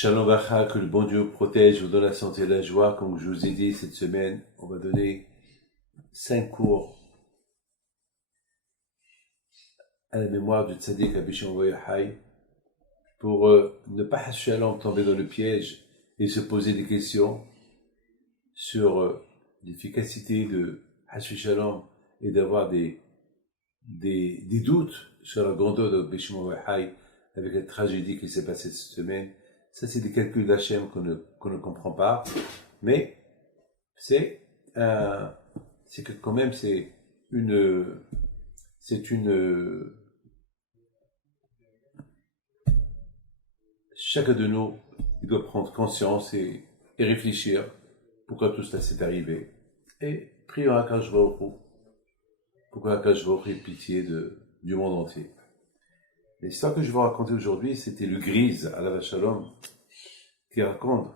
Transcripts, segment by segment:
Shalom Bacha, que le bon Dieu vous protège, vous donne la santé et la joie. Comme je vous ai dit cette semaine, on va donner 5 cours à la mémoire du tzaddik Rabbi Shimon Bar Yochai pour ne pas Shalom tomber dans le piège et se poser des questions sur l'efficacité de Shalom et d'avoir des doutes sur la grandeur de Rabbi Shimon Bar Yochai avec la tragédie qui s'est passée cette semaine. Ça, c'est des calculs d'Hachem qu'on ne comprend pas, mais c'est que quand même chacun de nous, il doit prendre conscience et réfléchir pourquoi tout cela s'est arrivé. Et prions à Akadosh Baruch Hu, pourquoi Akadosh Baruch Hu ait pitié du monde entier. L'histoire que je vais vous raconter aujourd'hui, c'était le Grise, Alav Shalom, qui raconte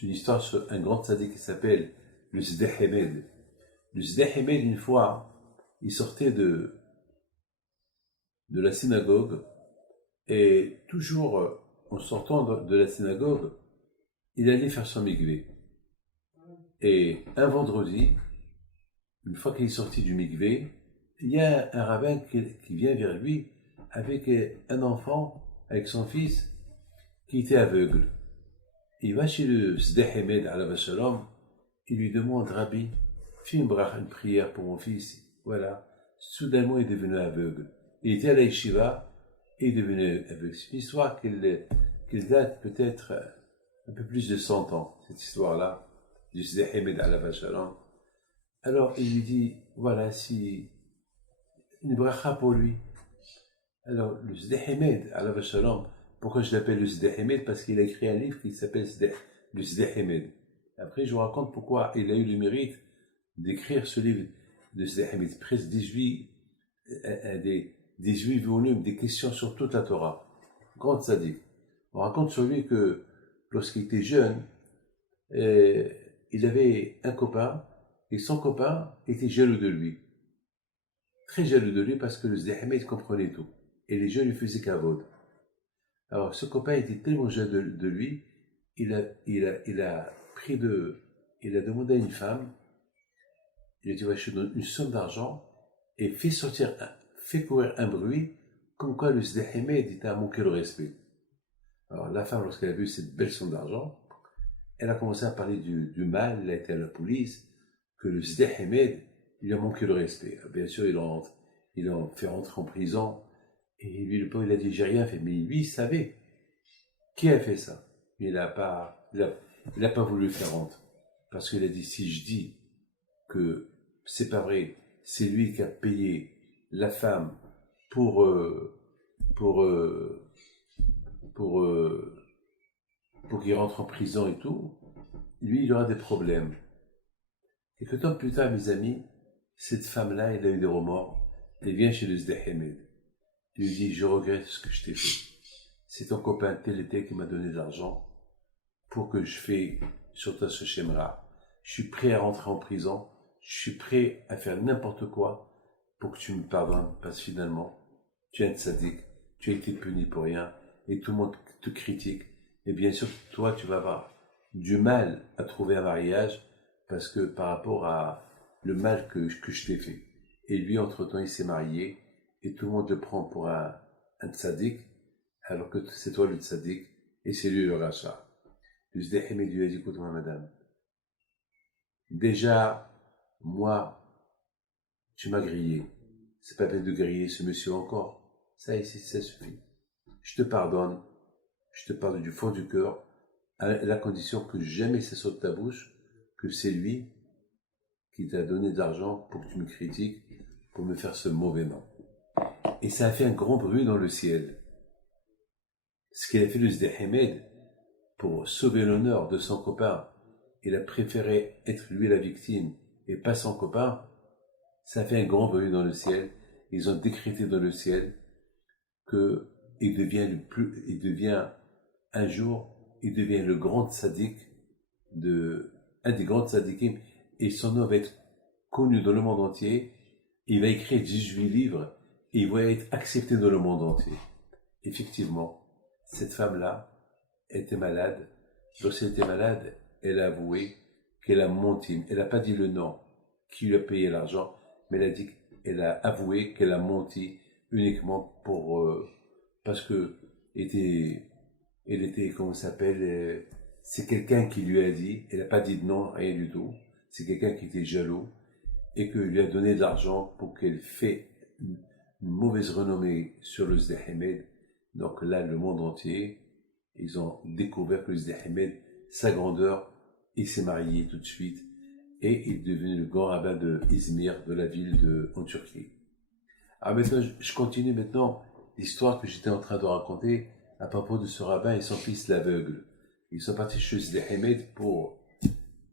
une histoire sur un grand tzaddik qui s'appelle le Sdeh Hemed. Le Sdeh Hemed, une fois, il sortait de la synagogue, et toujours en sortant de la synagogue, il allait faire son mikvé. Et un vendredi, une fois qu'il est sorti du mikvé, il y a un rabbin qui vient vers lui avec un enfant, avec son fils, qui était aveugle. Il va chez le Sdeh Hemed Alav Shalom, il lui demande: Rabbi, fais une prière pour mon fils. Voilà, soudainement il est devenu aveugle. Il était à la yeshiva et il est devenu aveugle. C'est une histoire qui date peut-être un peu plus de 100 ans, cette histoire-là, du Sdeh Hemed Alav Shalom. Alors il lui dit: voilà, si une bracha pour lui. Alors le Sdeh Hemed Alav Shalom, pourquoi je l'appelle le Sdeh Hemed? Parce qu'il a écrit un livre qui s'appelle le Sdeh Hemed. Après, je vous raconte pourquoi il a eu le mérite d'écrire ce livre de Sdeh Hemed, presque 18 volumes, des questions sur toute la Torah. Grand tzaddik. On raconte sur lui que lorsqu'il était jeune, il avait un copain, et son copain était jaloux de lui. Très jaloux de lui parce que le Sdeh Hemed comprenait tout. Et les jeunes lui faisaient kavod. Alors, ce copain était tellement jaloux de lui, il a demandé à une femme, il a dit: je te donne une somme d'argent et fais courir un bruit comme quoi le Sdeh Hemed il t'a manqué le respect. Alors, la femme, lorsqu'elle a vu cette belle somme d'argent, elle a commencé à parler du mal, elle a été à la police, que le Sdeh Hemed, il a manqué le respect. Bien sûr, il l'a fait rentrer en prison. Et lui, le pauvre, il a dit: j'ai rien fait. Mais lui, il savait qui a fait ça. Mais il n'a pas voulu le faire rentrer. Parce qu'il a dit: si je dis que c'est pas vrai, c'est lui qui a payé la femme pour qu'il rentre en prison et tout, lui, il aura des problèmes. Et que temps plus tard, mes amis, cette femme-là, elle a eu des remords. Elle vient chez le Sdeh Hemed. Il lui dit: je regrette ce que je t'ai fait. C'est ton copain tel et tel qui m'a donné de l'argent pour que je fais sur ta ce Shemra. Je suis prêt à rentrer en prison. Je suis prêt à faire n'importe quoi pour que tu me pardonnes, parce que finalement, tu es un tzaddik, tu as été puni pour rien, et tout le monde te critique. Et bien sûr, toi, tu vas avoir du mal à trouver un mariage, parce que par rapport à le mal que je t'ai fait. Et lui, entre-temps, il s'est marié, et tout le monde le prend pour un tzaddik, alors que c'est toi le tzaddik, et c'est lui le rachat. Le Sdeh Hemed lui a dit: écoute-moi, madame, déjà, moi, tu m'as grillé. C'est pas peine de griller ce monsieur encore. Ça suffit. Je te pardonne du fond du cœur, à la condition que jamais ça saute de ta bouche, que c'est lui qui t'a donné de l'argent pour que tu me critiques, pour me faire ce mauvais nom. Et ça a fait un grand bruit dans le ciel. Ce qu'il a fait le Sdeh Hemed, pour sauver l'honneur de son copain, il a préféré être lui la victime et pas son copain. Ça a fait un grand bruit dans le ciel. Ils ont décrété dans le ciel qu'il devient le grand tzaddik un des grands tzaddikim, et son nom va être connu dans le monde entier. Il va écrire 18 livres et il va être accepté dans le monde entier. Effectivement, cette femme-là, était malade. Lorsqu'elle était malade, elle a avoué qu'elle a menti. Elle n'a pas dit le nom qui lui a payé l'argent, mais elle a avoué qu'elle a menti uniquement parce que elle était, comment ça s'appelle, c'est quelqu'un qui lui a dit, elle n'a pas dit de non, rien du tout. C'est quelqu'un qui était jaloux et qui lui a donné de l'argent pour qu'elle fait une mauvaise renommée sur le Sidi Ahmed. Donc là, le monde entier, ils ont découvert que le Sidi Ahmed, sa grandeur, il s'est marié tout de suite et il est devenu le grand rabbin de Izmir, de la ville en Turquie. Alors maintenant, je continue maintenant l'histoire que j'étais en train de raconter à propos de ce rabbin et son fils l'aveugle. Ils sont partis chez le Sidi Ahmed pour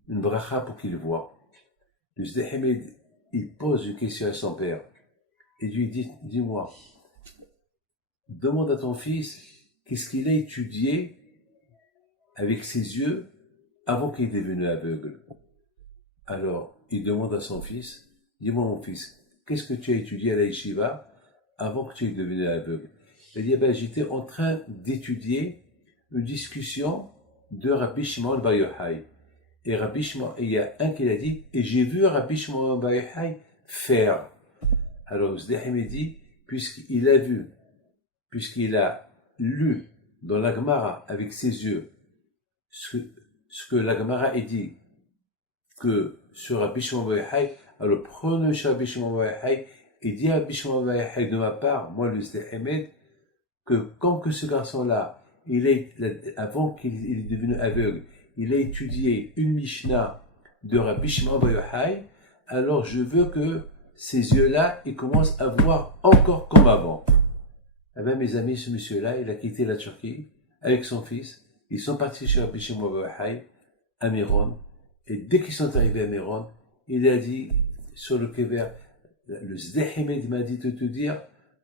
une bracha pour qu'il voie. Le Sidi Ahmed, il pose une question à son père et lui dit, dis-moi, demande à ton fils qu'est-ce qu'il a étudié avec ses yeux avant qu'il est devenu aveugle. Alors, il demande à son fils, dis-moi mon fils, qu'est-ce que tu as étudié à la yeshiva avant que tu aies devenu aveugle? Il dit, j'étais en train d'étudier une discussion de Rabbi Shimon Bar Yochai. Et Rabbi Shimon, il y a un qui l'a dit, et j'ai vu Rabbi Shimon Bar Yochai faire. Alors, le Sidi Ahmed dit, puisqu'il a lu dans la Gemara avec ses yeux ce que la Gemara a dit que sur Rabbi Shimon Bar Yochai, alors prenez chez Rabbi Shimon Bar Yochai et dit à Rabbi Shimon Bar Yochai de ma part, moi le Sidi Ahmed, que quand que ce garçon-là, avant qu'il est devenu aveugle, il a étudié une Mishnah de Rabbi Shimon Bar Yochai, alors je veux que ces yeux-là, ils commencent à voir encore comme avant. Eh bien, mes amis, ce monsieur-là, il a quitté la Turquie avec son fils. Ils sont partis chez Rabbi Shimon Bar Yochai à Méron. Et dès qu'ils sont arrivés à Méron, il a dit sur le kever, le Sidi Ahmed m'a dit de te dire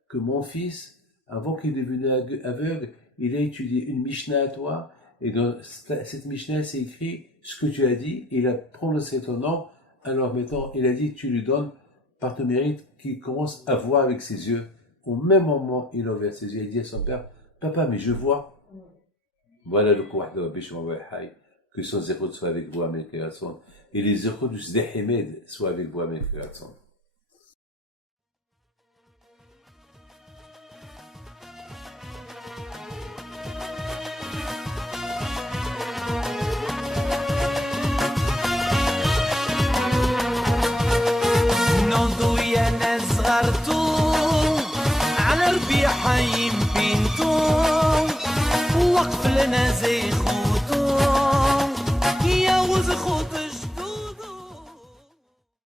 que mon fils, avant qu'il est devenu aveugle, il a étudié une Mishnah à toi. Et dans cette Mishnah, c'est écrit ce que tu as dit. Il a prononcé ton nom. Alors maintenant, il a dit tu lui donnes par ton mérite qu'il commence à voir avec ses yeux. Au même moment, il a ouvert ses yeux et dit à son père, papa, mais je vois. Voilà le courage de Rabbi Shimon Bar Yochai. Que son zéro soit avec vous, Amen Keratzon. Et les zéros du Sidi Ahmed soient avec vous, Amen Keratzon. على ربيع حي بنتو وقف لنا زيخو